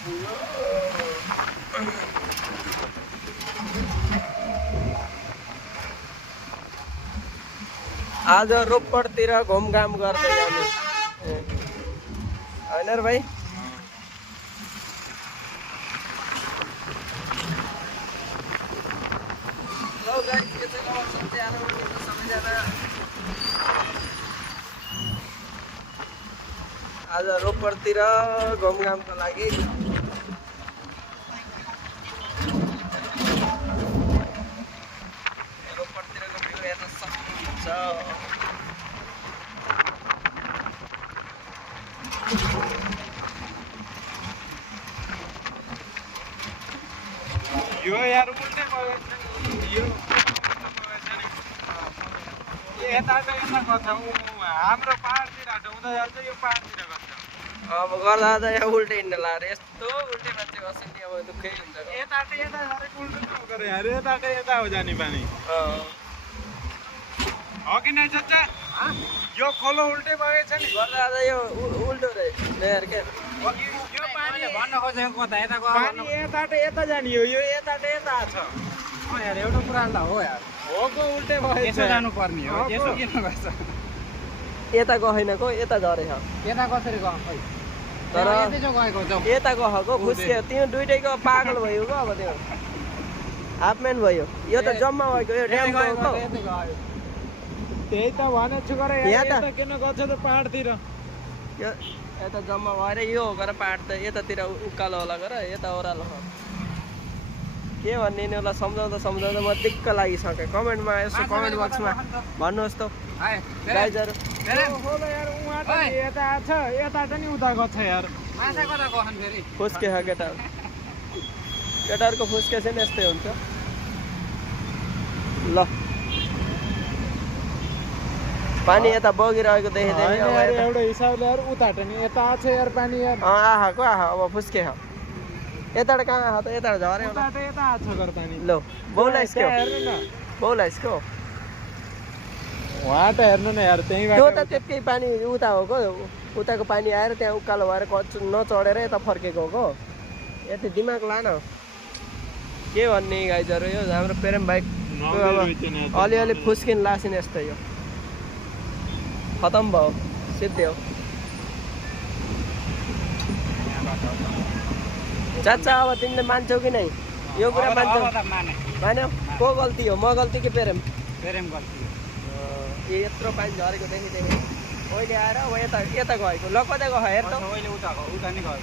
आज रोपडतिर घुमघाम गर्दै जाने होइन र भाइ। आज रोपडतिर घुमघामको लागि रोपडतिरको भ्यू हेर्न सक्नुहुन्छ। यो यार उल्टे भयो यो यता गर्छ हाम्रो पहाडतिर हुँदा जान्छ यो पहाडतिर गर्छ। अब गर्दा त यहाँ उल्टे हिँड्न लाएर यस्तो उल्टे मान्छे गर्छ नि अब दुःखै हुन्छ। यता उल्टो नगरे यार यता हो जाने पानी हो कि नै चच्चा? यो खोलो उल्टे भएछ नि गर्दा त यो उल्टो रहेछ यार के यो पानी भन्न खोजेको कता यताको पानी यता जाने हो यो यता छ। यार एउटा कुरा त हो यार होको उल्टे भएछ यसो जानु पर्ने हो यसो किन गर्छ यता गएन को यता झरेछ यता कसरी गयो खै तर यतै जो गएको जाऊ यता गएको खुस्क्यो तिम्रो दुइटैको पागल भयो को अब त्यो हाफम्यान भयो यो त जम्मा भएको यो ड्यामको हो यतै गयो त्यही त भनेछु गरे यहाँ त किन गर्छ त पहाडतिर यो यता जम्मा भएर यो हो गएर पाहाड त यतातिर उकालो होला गर यता ओह्रालो हो के भन्ने यिनीहरूलाई सम्झाउँदा म दिक्क लागिसकेँ। कमेन्टमा यसो कमेन्ट बक्समा भन्नुहोस् त गाइजहरू खोलो यार उहाँ त यता छ यता त नि उता गछ यार माछा कता गहन फेरि फुस्के छ केटाहरूको फुस्के चाहिँ यस्तै हुन्छ। ल पानी यता बगिरहेको देखिँदैन एउटा हिसाबले यार उता नि यता छ यार पानी यार आहाको आहा अब फुस्के छ यताबाट कहाँ आएको त यताबाट झऱ्यो यता छ गर पानी ल बौला यसको हेर्नु न बौला यसको वहाँ त हेर्नु न यार त्यहीँबाट त्यो त त्यतिकै पानी उता हो को उताको पानी आएर त्यहाँ उकालो भएर नचढेर यता फर्केको हो यति दिमाग लान के भन्ने गाइजहरू यो हाम्रो प्रेम भाइ अलिअलि फुस्किन लासिन यस्तै हो खतम भयो सिद्धि हो। चाचा अब तिमीले मान्छौ कि नै यो कुरा मान्छौ मान्यौ को गल्ती हो म गल्ती कि प्रेम गल्ती यत्रो पानी झरेको देखिँदैन अहिले आएर अब यता गएको ल कतै गयो हेर त उता नै गयो